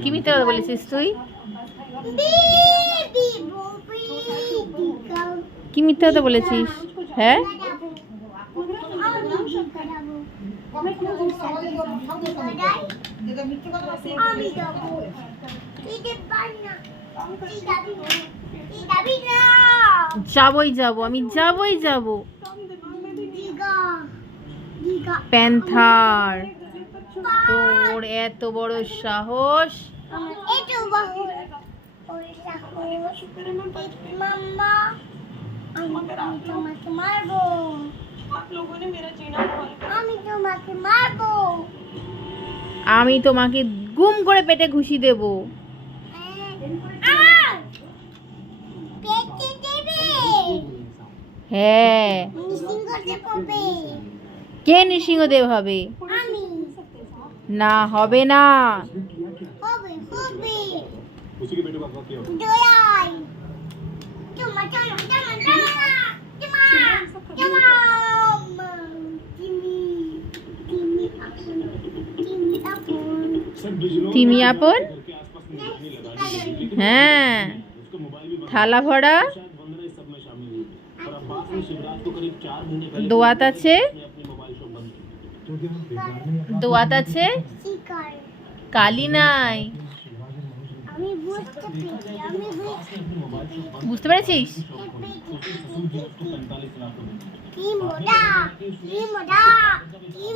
কি মিথ্যে কথা বলেছিস তুই? কি মিথ্যে কথা বলেছিস? হ্যাঁ? যাবই যাব আমি যাবই যাব। প্যান্থার। তোর এত বড় সাহস। আমি তোমাকে গুম করে পেটে ঘুষি দেব। হ্যাঁ। পড়বে কে নৃসিংহদেব হবে? না হবে না। তিমি আপন হ্যাঁ।, হ্যাঁ। থালা ভরা। দোয়াত আছে। দোয়াত আছে? কালি নাই। বুঝতে পেরেছিস? কি কি কি